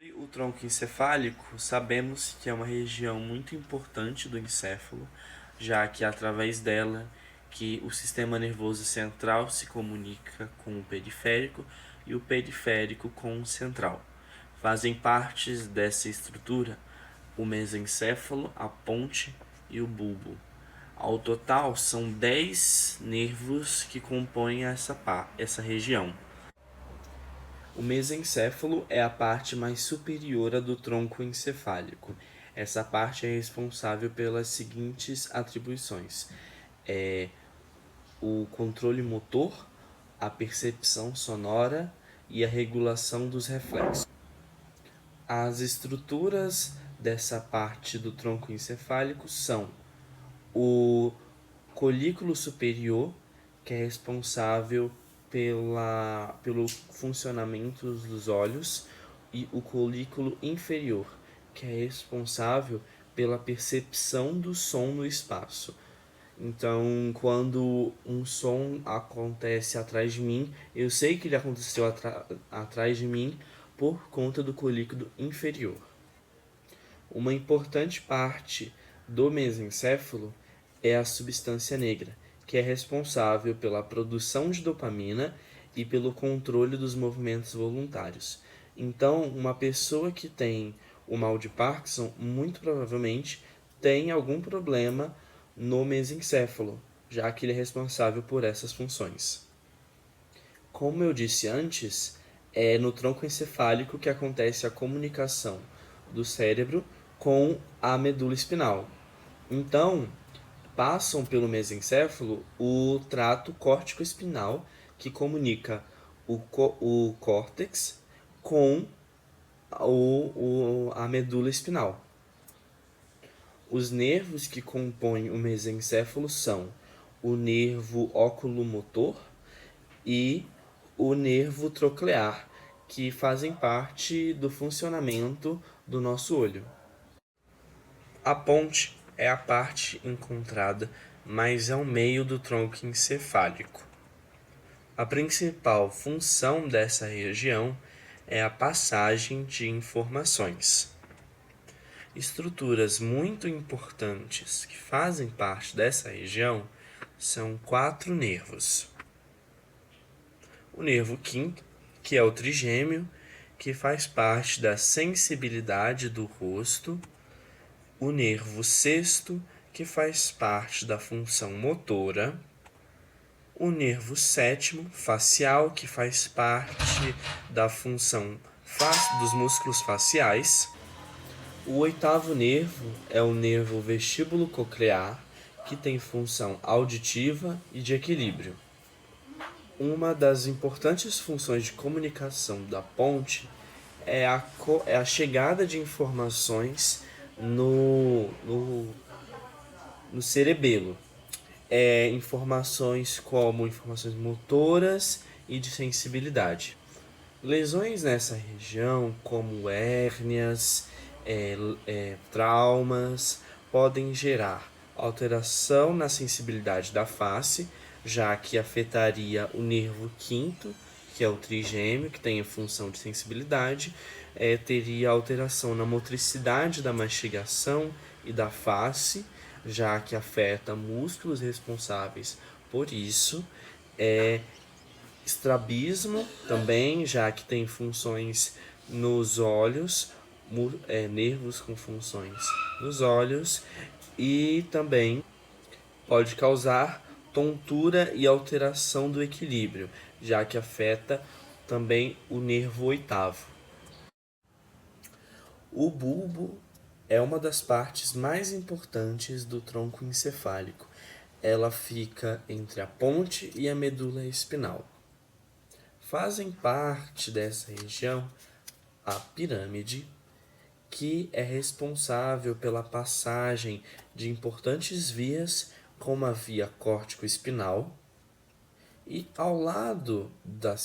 O tronco encefálico, sabemos que é uma região muito importante do encéfalo, já que é através dela que o sistema nervoso central se comunica com o periférico e o periférico com o central. Fazem parte dessa estrutura o mesencéfalo, a ponte e o bulbo. Ao total, são 10 nervos que compõem essa região. O mesencéfalo é a parte mais superior do tronco encefálico. Essa parte é responsável pelas seguintes atribuições: é o controle motor, a percepção sonora e a regulação dos reflexos. As estruturas dessa parte do tronco encefálico são o colículo superior, que é responsável pelo funcionamento dos olhos, e o colículo inferior, que é responsável pela percepção do som no espaço. Então, quando um som acontece atrás de mim, eu sei que ele aconteceu atrás de mim por conta do colículo inferior. Uma importante parte do mesencéfalo é a substância negra, que é responsável pela produção de dopamina e pelo controle dos movimentos voluntários. Então, uma pessoa que tem o mal de Parkinson, muito provavelmente tem algum problema no mesencéfalo, já que ele é responsável por essas funções. Como eu disse antes, é no tronco encefálico que acontece a comunicação do cérebro com a medula espinal. Então, passam pelo mesencéfalo o trato córtico-espinal, que comunica o córtex com a medula espinal. Os nervos que compõem o mesencéfalo são o nervo oculomotor e o nervo troclear, que fazem parte do funcionamento do nosso olho. A ponte é a parte encontrada mais ao meio do tronco encefálico. A principal função dessa região é a passagem de informações. Estruturas muito importantes que fazem parte dessa região são 4 nervos. O nervo quinto, que é o trigêmeo, que faz parte da sensibilidade do rosto. O nervo sexto, que faz parte da função motora. O nervo sétimo, facial, que faz parte da função dos músculos faciais. O oitavo nervo é o nervo vestíbulo coclear, que tem função auditiva e de equilíbrio. Uma das importantes funções de comunicação da ponte é a chegada de informações no cerebelo. Informações como informações motoras e de sensibilidade. Lesões nessa região, como hérnias, traumas, podem gerar alteração na sensibilidade da face, já que afetaria o nervo quinto, que é o trigêmeo, que tem a função de sensibilidade, teria alteração na motricidade da mastigação e da face, já que afeta músculos responsáveis por isso. Estrabismo também, já que tem funções nos olhos, nervos com funções nos olhos, e também pode causar tontura e alteração do equilíbrio, já que afeta também o nervo oitavo. O bulbo é uma das partes mais importantes do tronco encefálico. Ela fica entre a ponte e a medula espinal. Fazem parte dessa região a pirâmide, que é responsável pela passagem de importantes vias, como a via córtico-espinal, e ao lado da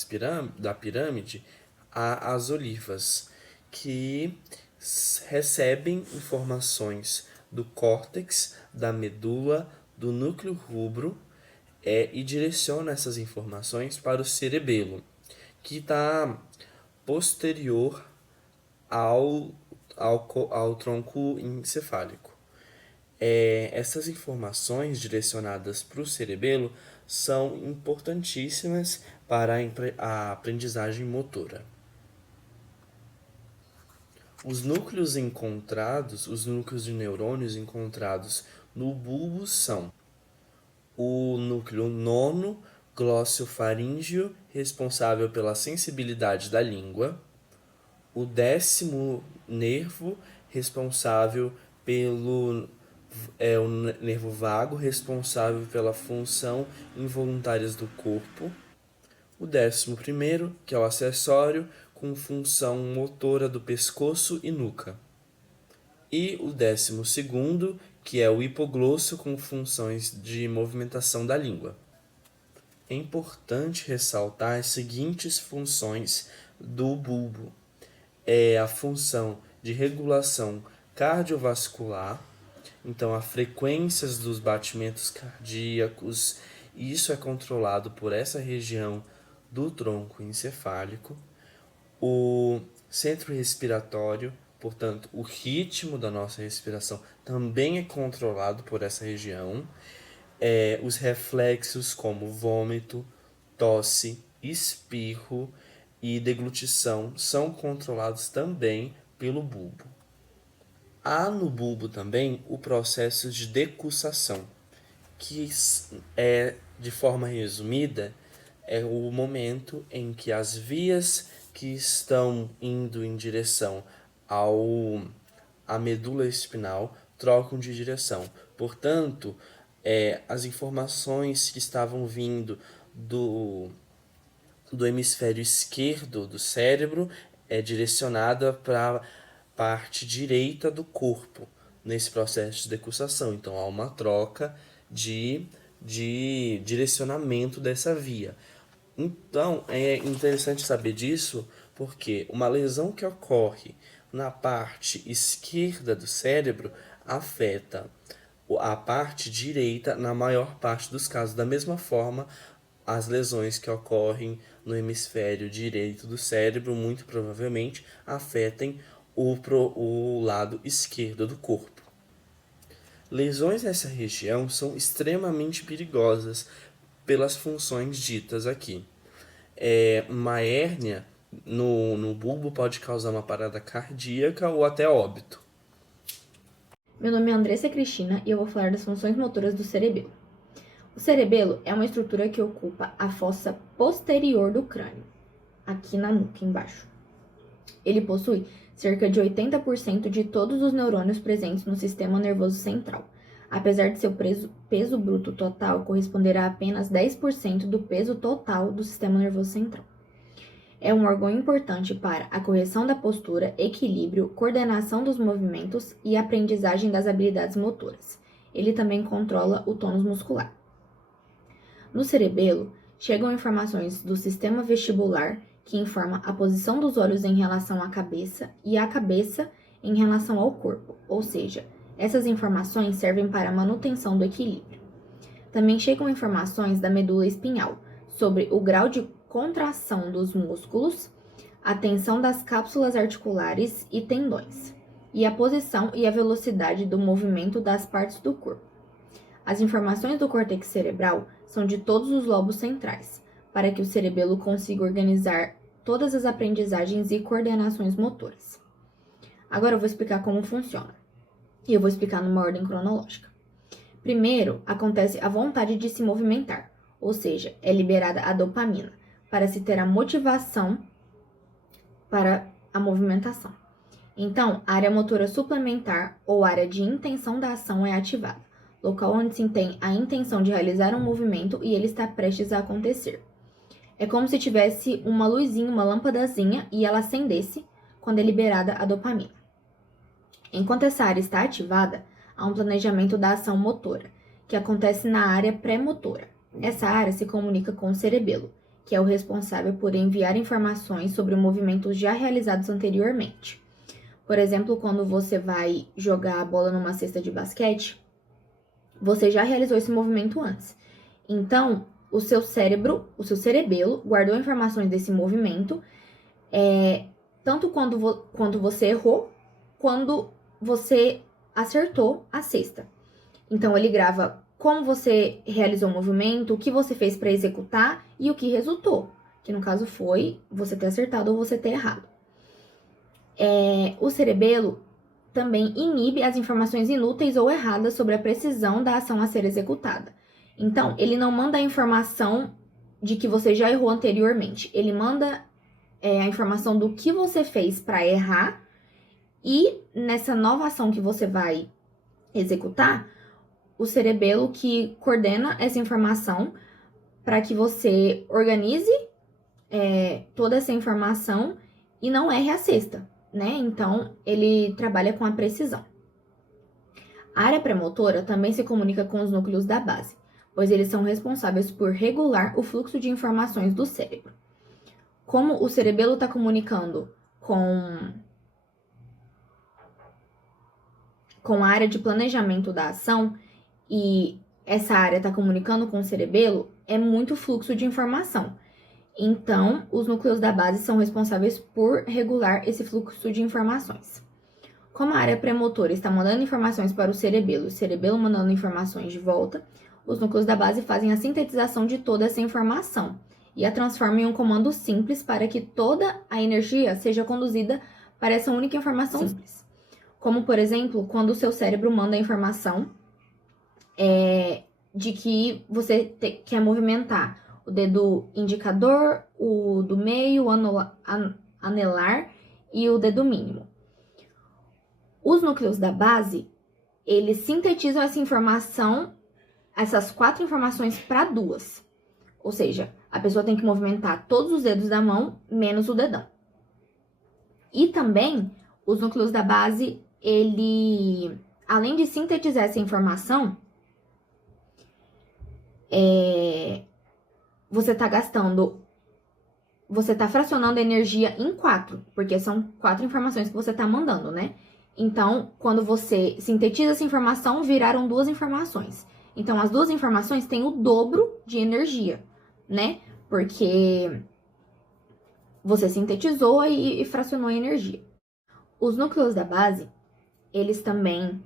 pirâmide há as olivas, que recebem informações do córtex, da medula, do núcleo rubro, e direciona essas informações para o cerebelo, que está posterior ao, ao tronco encefálico. Essas informações direcionadas para o cerebelo são importantíssimas para a aprendizagem motora. Os núcleos de neurônios encontrados no bulbo são o núcleo nono glossofaríngeo, responsável pela sensibilidade da língua, o 10º nervo, responsável pelo o nervo vago, responsável pela função involuntárias do corpo, o 11º, que é o acessório, com função motora do pescoço e nuca, e o 12º, que é o hipoglosso, com funções de movimentação da língua. É importante ressaltar as seguintes funções do bulbo. É a função de regulação cardiovascular, então as frequências dos batimentos cardíacos, isso é controlado por essa região do tronco encefálico. O centro respiratório, portanto, o ritmo da nossa respiração também é controlado por essa região. Os reflexos como vômito, tosse, espirro e deglutição são controlados também pelo bulbo. Há no bulbo também o processo de decussação, que de forma resumida, é o momento em que as vias que estão indo em direção à medula espinal trocam de direção. Portanto, as informações que estavam vindo do hemisfério esquerdo do cérebro é direcionada para a parte direita do corpo nesse processo de decussação. Então, há uma troca de direcionamento dessa via. Então, é interessante saber disso porque uma lesão que ocorre na parte esquerda do cérebro afeta a parte direita na maior parte dos casos. Da mesma forma, as lesões que ocorrem no hemisfério direito do cérebro muito provavelmente afetem o lado esquerdo do corpo. Lesões nessa região são extremamente perigosas pelas funções ditas aqui. Uma hérnia no bulbo pode causar uma parada cardíaca ou até óbito. Meu nome é Andressa Cristina e eu vou falar das funções motoras do cerebelo. O cerebelo é uma estrutura que ocupa a fossa posterior do crânio, aqui na nuca, embaixo. Ele possui cerca de 80% de todos os neurônios presentes no sistema nervoso central, apesar de seu peso bruto total corresponder a apenas 10% do peso total do sistema nervoso central. É um órgão importante para a correção da postura, equilíbrio, coordenação dos movimentos e aprendizagem das habilidades motoras. Ele também controla o tônus muscular. No cerebelo, chegam informações do sistema vestibular, que informa a posição dos olhos em relação à cabeça e a cabeça em relação ao corpo, ou seja, essas informações servem para a manutenção do equilíbrio. Também chegam informações da medula espinhal sobre o grau de contração dos músculos, a tensão das cápsulas articulares e tendões, e a posição e a velocidade do movimento das partes do corpo. As informações do córtex cerebral são de todos os lobos centrais, para que o cerebelo consiga organizar todas as aprendizagens e coordenações motoras. Agora eu vou explicar como funciona, e eu vou explicar numa ordem cronológica. Primeiro, acontece a vontade de se movimentar, ou seja, é liberada a dopamina, para se ter a motivação para a movimentação. Então, a área motora suplementar ou área de intenção da ação é ativada, local onde se tem a intenção de realizar um movimento e ele está prestes a acontecer. É como se tivesse uma luzinha, uma lâmpadazinha, e ela acendesse quando é liberada a dopamina. Enquanto essa área está ativada, há um planejamento da ação motora, que acontece na área pré-motora. Essa área se comunica com o cerebelo, que é o responsável por enviar informações sobre movimentos já realizados anteriormente. Por exemplo, quando você vai jogar a bola numa cesta de basquete, você já realizou esse movimento antes. Então, o seu cerebelo, guardou informações desse movimento tanto quando você errou, quando você acertou a cesta. Então, ele grava como você realizou o movimento, o que você fez para executar e o que resultou, que no caso foi você ter acertado ou você ter errado. O cerebelo também inibe as informações inúteis ou erradas sobre a precisão da ação a ser executada. Então, ele não manda a informação de que você já errou anteriormente. Ele manda a informação do que você fez para errar e nessa nova ação que você vai executar, o cerebelo que coordena essa informação para que você organize toda essa informação e não erre a cesta, né? Então, ele trabalha com a precisão. A área premotora também se comunica com os núcleos da base, pois eles são responsáveis por regular o fluxo de informações do cérebro. Como o cerebelo está comunicando com a área de planejamento da ação e essa área está comunicando com o cerebelo, é muito fluxo de informação. Então, os núcleos da base são responsáveis por regular esse fluxo de informações. Como a área premotora está mandando informações para o cerebelo mandando informações de volta, os núcleos da base fazem a sintetização de toda essa informação e a transformam em um comando simples para que toda a energia seja conduzida para essa única informação simples. Como, por exemplo, quando o seu cérebro manda a informação de que você quer movimentar o dedo indicador, o do meio, o anelar e o dedo mínimo. Os núcleos da base, eles sintetizam essa informação, essas 4 informações para 2. Ou seja, a pessoa tem que movimentar todos os dedos da mão, menos o dedão. E também, os núcleos da base, ele, além de sintetizar essa informação, você está fracionando a energia em 4, porque são 4 informações que você está mandando, né? Então, quando você sintetiza essa informação, viraram 2 informações. Então, as 2 informações têm o dobro de energia, né? Porque você sintetizou e fracionou a energia. Os núcleos da base, eles também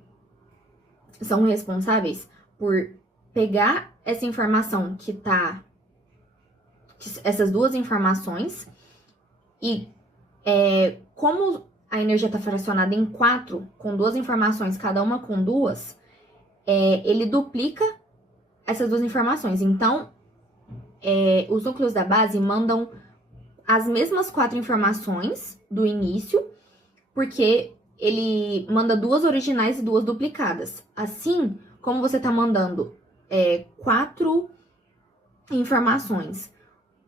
são responsáveis por pegar essa informação essas 2 informações e como a energia está fracionada em 4, com 2 informações, cada uma com 2, ele duplica essas 2 informações. Então, os núcleos da base mandam as mesmas 4 informações do início, porque ele manda 2 originais e 2 duplicadas. Assim, como você está mandando 4 informações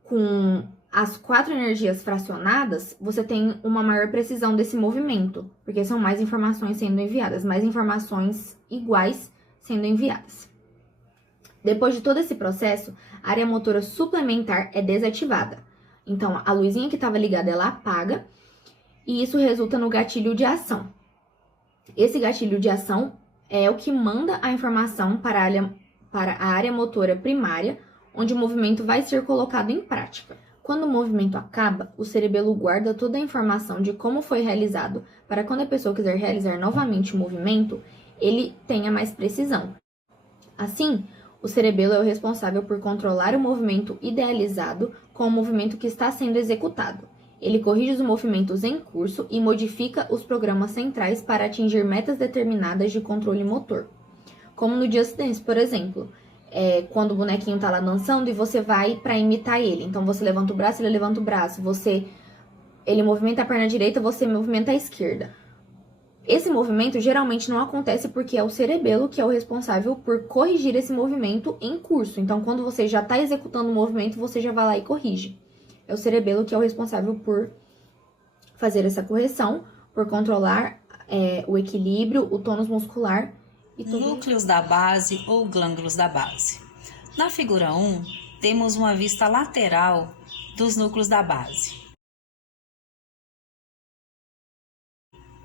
com as 4 energias fracionadas, você tem uma maior precisão desse movimento, porque são mais informações sendo enviadas, mais informações iguais sendo enviadas. Depois de todo esse processo, a área motora suplementar é desativada. Então, a luzinha que estava ligada, ela apaga, e isso resulta no gatilho de ação. Esse gatilho de ação é o que manda a informação para a área motora primária, onde o movimento vai ser colocado em prática. Quando o movimento acaba, o cerebelo guarda toda a informação de como foi realizado, para quando a pessoa quiser realizar novamente o movimento, ele tenha mais precisão. Assim, o cerebelo é o responsável por controlar o movimento idealizado com o movimento que está sendo executado. Ele corrige os movimentos em curso e modifica os programas centrais para atingir metas determinadas de controle motor. Como no Just Dance, por exemplo, quando o bonequinho tá lá dançando e você vai para imitar ele. Então, você levanta o braço, ele levanta o braço. Ele movimenta a perna direita, você movimenta a esquerda. Esse movimento geralmente não acontece porque é o cerebelo que é o responsável por corrigir esse movimento em curso. Então, quando você já está executando o movimento, você já vai lá e corrige. É o cerebelo que é o responsável por fazer essa correção, por controlar o equilíbrio, o tônus muscular e tudo. Núcleos da base ou glândulos da base. Na figura 1, temos uma vista lateral dos núcleos da base.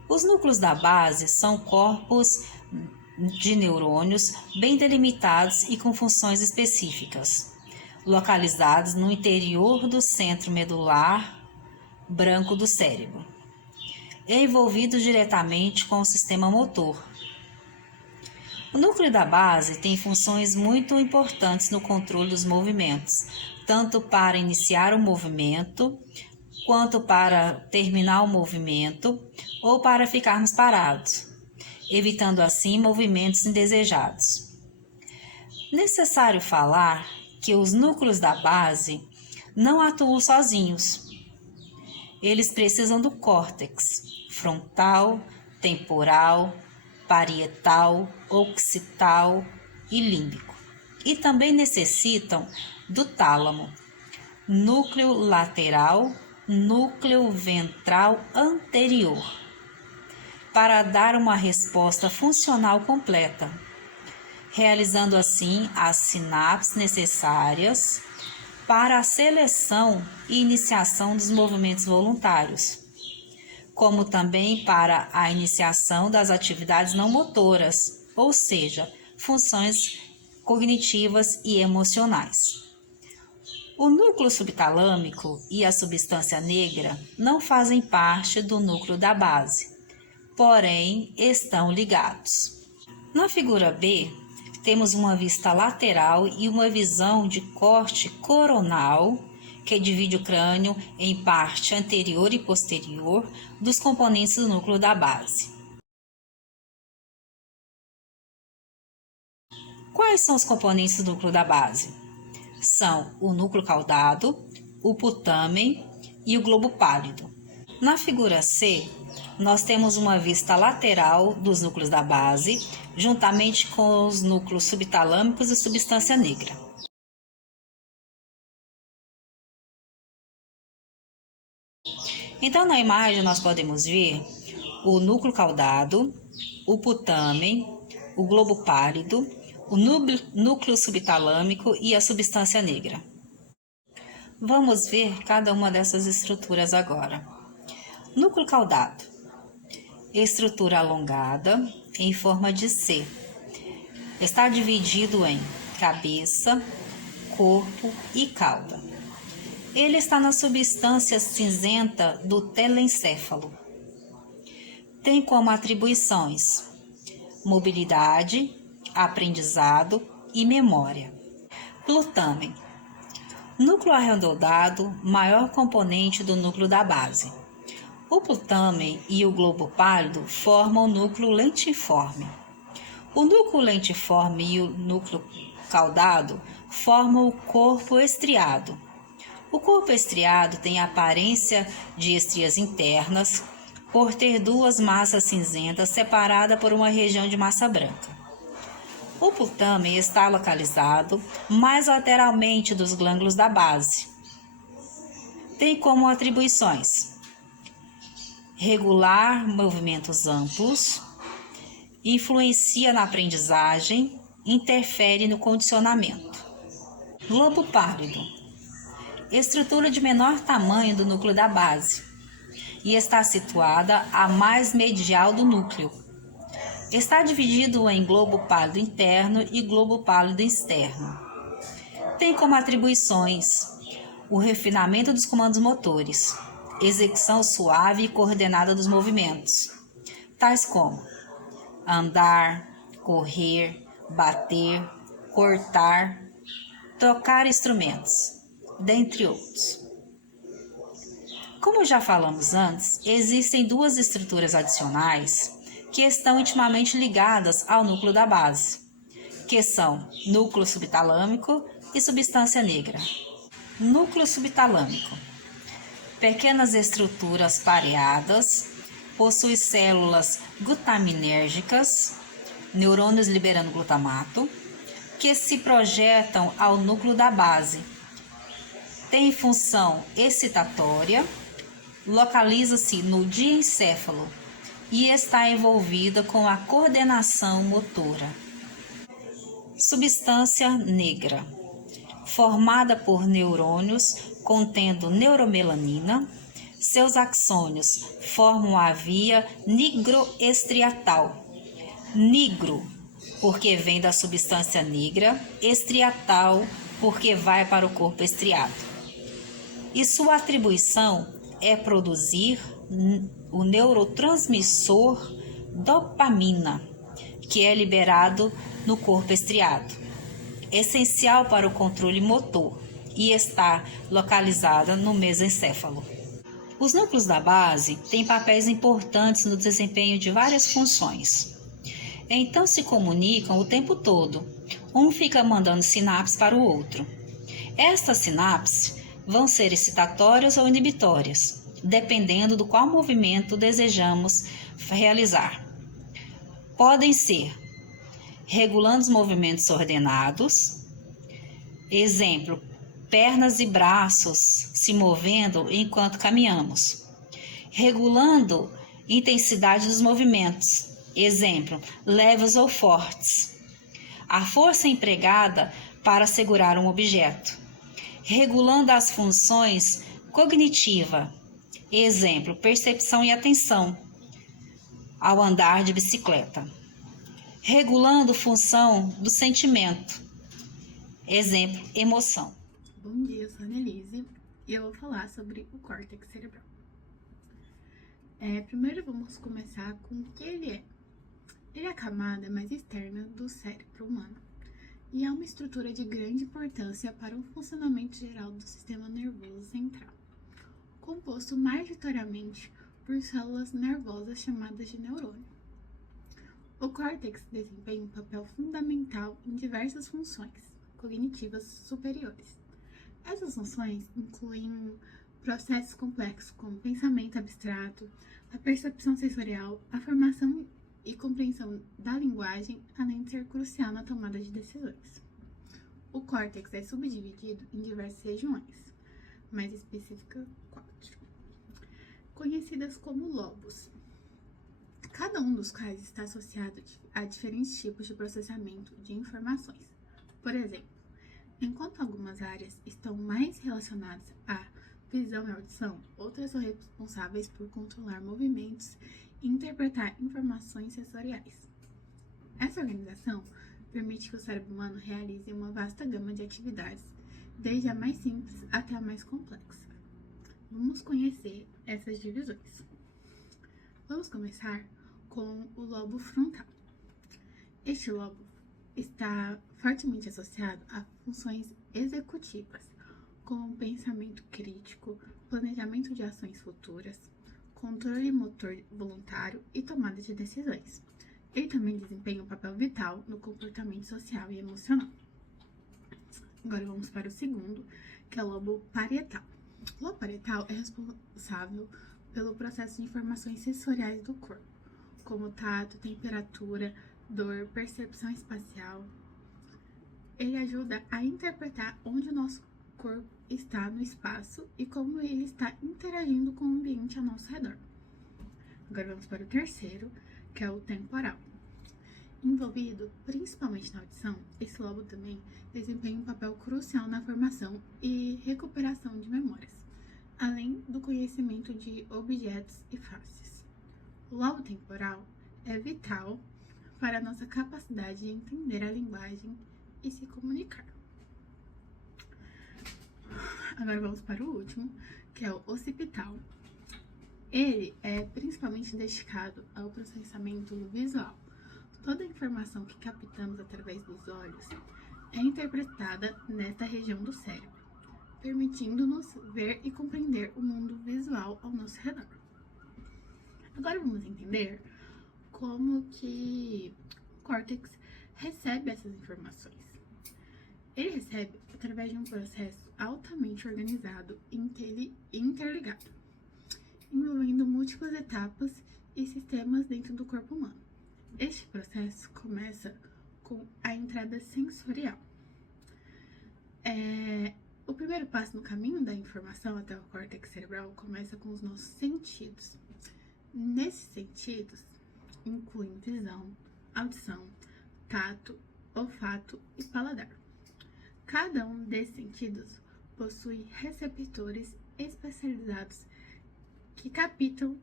Os núcleos da base são corpos de neurônios bem delimitados e com funções específicas, localizados no interior do centro medular branco do cérebro. envolvidos diretamente com o sistema motor. O núcleo da base tem funções muito importantes no controle dos movimentos, tanto para iniciar o movimento, quanto para terminar o movimento ou para ficarmos parados, evitando assim movimentos indesejados. Necessário falar que os núcleos da base não atuam sozinhos. Eles precisam do córtex frontal, temporal, parietal, occipital e límbico. E também necessitam do tálamo, núcleo lateral, núcleo ventral anterior, para dar uma resposta funcional completa, realizando assim as sinapses necessárias para a seleção e iniciação dos movimentos voluntários, como também para a iniciação das atividades não motoras, ou seja, funções cognitivas e emocionais. O núcleo subtalâmico e a substância negra não fazem parte do núcleo da base, porém estão ligados. Na figura B, temos uma vista lateral e uma visão de corte coronal, que divide o crânio em parte anterior e posterior dos componentes do núcleo da base. Quais são os componentes do núcleo da base? São o núcleo caudado, o putamen e o globo pálido. Na figura C, nós temos uma vista lateral dos núcleos da base, juntamente com os núcleos subtalâmicos e substância negra. Então, na imagem nós podemos ver o núcleo caudado, o putamen, o globo pálido, o núcleo subtalâmico e a substância negra. Vamos ver cada uma dessas estruturas agora. Núcleo caudado. Estrutura alongada em forma de C. Está dividido em cabeça, corpo e cauda. Ele está na substância cinzenta do telencéfalo. Tem como atribuições mobilidade, aprendizado e memória. Putamen. Núcleo arredondado, maior componente do núcleo da base. O putamen e o globo pálido formam o núcleo lentiforme. O núcleo lentiforme e o núcleo caudado formam o corpo estriado. O corpo estriado tem a aparência de estrias internas, por ter duas massas cinzentas separadas por uma região de massa branca. O putamen está localizado mais lateralmente dos glândulos da base. Tem como atribuições regular movimentos amplos, influencia na aprendizagem, interfere no condicionamento. Globo pálido. Estrutura de menor tamanho do núcleo da base e está situada a mais medial do núcleo. Está dividido em globo pálido interno e globo pálido externo. Tem como atribuições o refinamento dos comandos motores, execução suave e coordenada dos movimentos, tais como andar, correr, bater, cortar, tocar instrumentos, dentre outros. Como já falamos antes, existem duas estruturas adicionais que estão intimamente ligadas ao núcleo da base, que são núcleo subtalâmico e substância negra. Núcleo subtalâmico. Pequenas estruturas pareadas, possui células glutaminérgicas, neurônios liberando glutamato, que se projetam ao núcleo da base. Tem função excitatória, localiza-se no diencéfalo e está envolvida com a coordenação motora. Substância negra, formada por neurônios contendo neuromelanina. Seus axônios formam a via nigroestriatal. Nigro, porque vem da substância negra, estriatal, porque vai para o corpo estriado. E sua atribuição é produzir, o neurotransmissor dopamina, que é liberado no corpo estriado, essencial para o controle motor e está localizada no mesencéfalo. Os núcleos da base têm papéis importantes no desempenho de várias funções. Então se comunicam o tempo todo. Um fica mandando sinapses para o outro. Estas sinapses vão ser excitatórias ou inibitórias, dependendo do qual movimento desejamos realizar. Podem ser regulando os movimentos ordenados, exemplo, pernas e braços se movendo enquanto caminhamos, regulando intensidade dos movimentos, exemplo, leves ou fortes, a força empregada para segurar um objeto, regulando as funções cognitiva, exemplo, percepção e atenção, ao andar de bicicleta, regulando função do sentimento, exemplo, emoção. Bom dia, eu sou a Annelise e eu vou falar sobre o córtex cerebral. Primeiro vamos começar com o que ele é. Ele é a camada mais externa do cérebro humano e é uma estrutura de grande importância para o funcionamento geral do sistema nervoso central, composto majoritariamente por células nervosas chamadas de neurônio. O córtex desempenha um papel fundamental em diversas funções cognitivas superiores. Essas funções incluem processos complexos como pensamento abstrato, a percepção sensorial, a formação e compreensão da linguagem, além de ser crucial na tomada de decisões. O córtex é subdividido em diversas regiões, mais específica 4, conhecidas como lobos. Cada um dos quais está associado a diferentes tipos de processamento de informações. Por exemplo, enquanto algumas áreas estão mais relacionadas à visão e audição, outras são responsáveis por controlar movimentos e interpretar informações sensoriais. Essa organização permite que o cérebro humano realize uma vasta gama de atividades, desde a mais simples até a mais complexa. Vamos conhecer essas divisões. Vamos começar com o lobo frontal. Este lobo está fortemente associado a funções executivas, como pensamento crítico, planejamento de ações futuras, controle motor voluntário e tomada de decisões. Ele também desempenha um papel vital no comportamento social e emocional. Agora vamos para o segundo, que é o lobo parietal. O lobo parietal é responsável pelo processo de informações sensoriais do corpo, como tato, temperatura, dor, percepção espacial. Ele ajuda a interpretar onde o nosso corpo está no espaço e como ele está interagindo com o ambiente ao nosso redor. Agora vamos para o terceiro, que é o temporal. Envolvido principalmente na audição, esse lobo também desempenha um papel crucial na formação e recuperação de memórias, além do conhecimento de objetos e faces. O lobo temporal é vital para a nossa capacidade de entender a linguagem e se comunicar. Agora vamos para o último, que é o occipital. Ele é principalmente dedicado ao processamento visual. Toda a informação que captamos através dos olhos é interpretada nesta região do cérebro, permitindo-nos ver e compreender o mundo visual ao nosso redor. Agora vamos entender como que o córtex recebe essas informações. Ele recebe através de um processo altamente organizado e interligado, envolvendo múltiplas etapas e sistemas dentro do corpo humano. Este processo começa com a entrada sensorial. O primeiro passo no caminho da informação até o córtex cerebral começa com os nossos sentidos. Nesses sentidos, incluem visão, audição, tato, olfato e paladar. Cada um desses sentidos possui receptores especializados que captam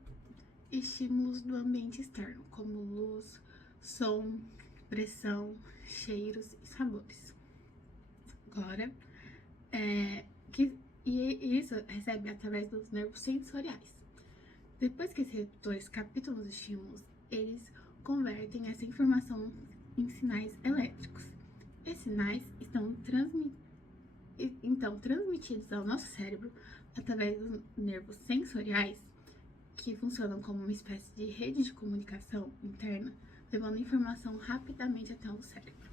estímulos do ambiente externo, como luz, som, pressão, cheiros e sabores. Agora, isso recebe através dos nervos sensoriais. Depois que esses receptores captam os estímulos, eles convertem essa informação em sinais elétricos. Esses sinais estão transmitidos ao nosso cérebro através dos nervos sensoriais, que funcionam como uma espécie de rede de comunicação interna, levando a informação rapidamente até o cérebro.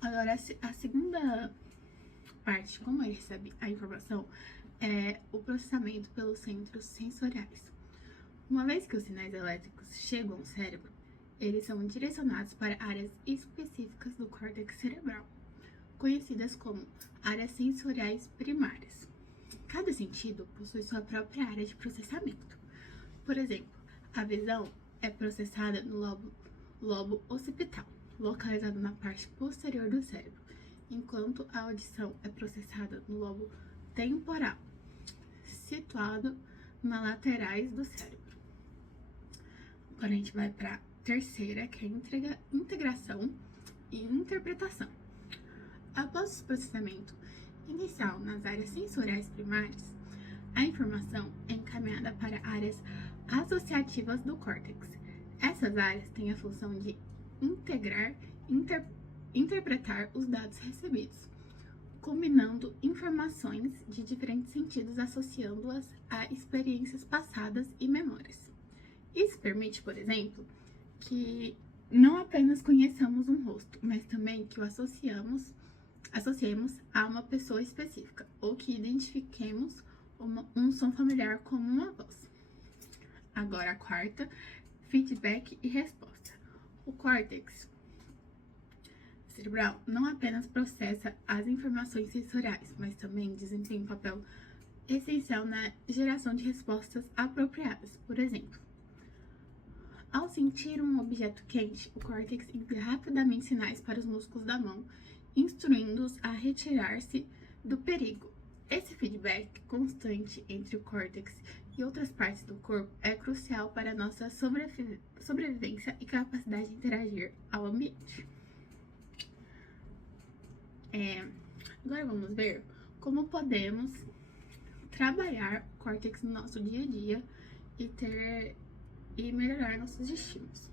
Agora, a segunda parte de como ele recebe a informação é o processamento pelos centros sensoriais. Uma vez que os sinais elétricos chegam ao cérebro, eles são direcionados para áreas específicas do córtex cerebral, conhecidas como áreas sensoriais primárias. Cada sentido possui sua própria área de processamento. Por exemplo, a visão é processada no lobo occipital, localizado na parte posterior do cérebro, enquanto a audição é processada no lobo temporal, situado nas laterais do cérebro. Agora a gente vai para a terceira, que é integração e interpretação. Após o processamento inicial nas áreas sensoriais primárias, a informação é encaminhada para áreas associativas do córtex. Essas áreas têm a função de integrar e interpretar os dados recebidos, combinando informações de diferentes sentidos, associando-as a experiências passadas e memórias. Isso permite, por exemplo, que não apenas conheçamos um rosto, mas também que o associemos a uma pessoa específica, ou que identifiquemos um som familiar como uma voz. Agora a quarta, feedback e resposta. O córtex cerebral não apenas processa as informações sensoriais, mas também desempenha um papel essencial na geração de respostas apropriadas. Por exemplo, ao sentir um objeto quente, o córtex envia rapidamente sinais para os músculos da mão, instruindo-os a retirar-se do perigo. Esse feedback constante entre o córtex e outras partes do corpo é crucial para a nossa sobrevivência e capacidade de interagir ao ambiente. Agora vamos ver como podemos trabalhar o córtex no nosso dia a dia e melhorar nossos estímulos.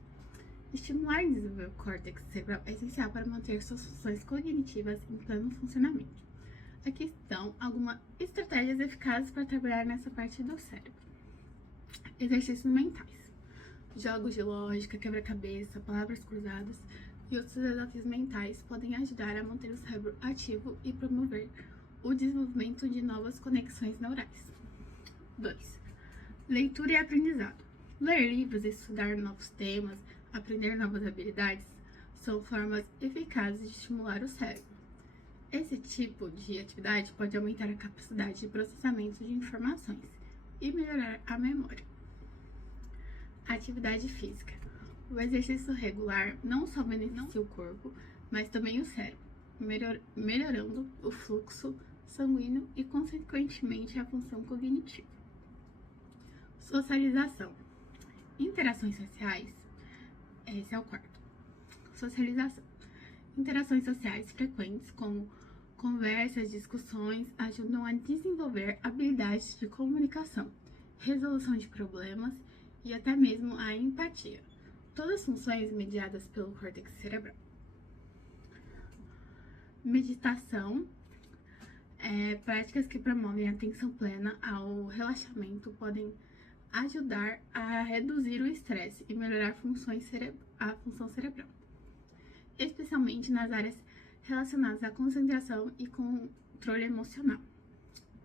Estimular e desenvolver o córtex cerebral é essencial para manter suas funções cognitivas em pleno funcionamento. Aqui estão algumas estratégias eficazes para trabalhar nessa parte do cérebro. Exercícios mentais. Jogos de lógica, quebra-cabeça, palavras cruzadas e outros desafios mentais podem ajudar a manter o cérebro ativo e promover o desenvolvimento de novas conexões neurais. 2. Leitura e aprendizado. Ler livros e estudar novos temas, aprender novas habilidades, são formas eficazes de estimular o cérebro. Esse tipo de atividade pode aumentar a capacidade de processamento de informações e melhorar a memória. Atividade física. O exercício regular não só beneficia o corpo, mas também o cérebro, melhorando o fluxo sanguíneo e, consequentemente, a função cognitiva. Socialização. Interações sociais. Esse é o quarto. Socialização. Interações sociais frequentes, como conversas, discussões, ajudam a desenvolver habilidades de comunicação, resolução de problemas e até mesmo a empatia. Todas funções mediadas pelo córtex cerebral. Meditação. Práticas que promovem a atenção plena ao relaxamento podem ajudar a reduzir o estresse e melhorar a função cerebral, especialmente nas áreas relacionadas à concentração e controle emocional.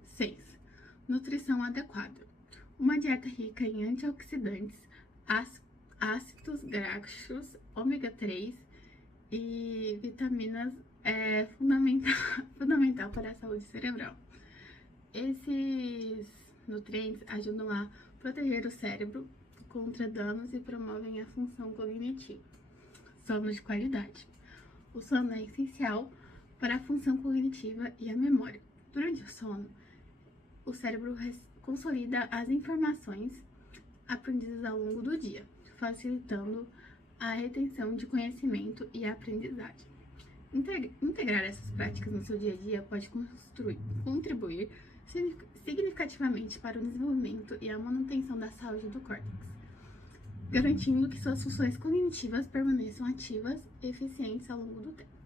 6. Nutrição adequada. Uma dieta rica em antioxidantes, ácidos graxos, ômega 3 e vitaminas é fundamental para a saúde cerebral. Esses nutrientes ajudam a proteger o cérebro contra danos e promovem a função cognitiva. Sono de qualidade. O sono é essencial para a função cognitiva e a memória. Durante o sono, o cérebro consolida as informações aprendidas ao longo do dia, facilitando a retenção de conhecimento e a aprendizagem. Integrar essas práticas no seu dia a dia pode contribuir significativamente para o desenvolvimento e a manutenção da saúde do córtex, garantindo que suas funções cognitivas permaneçam ativas e eficientes ao longo do tempo.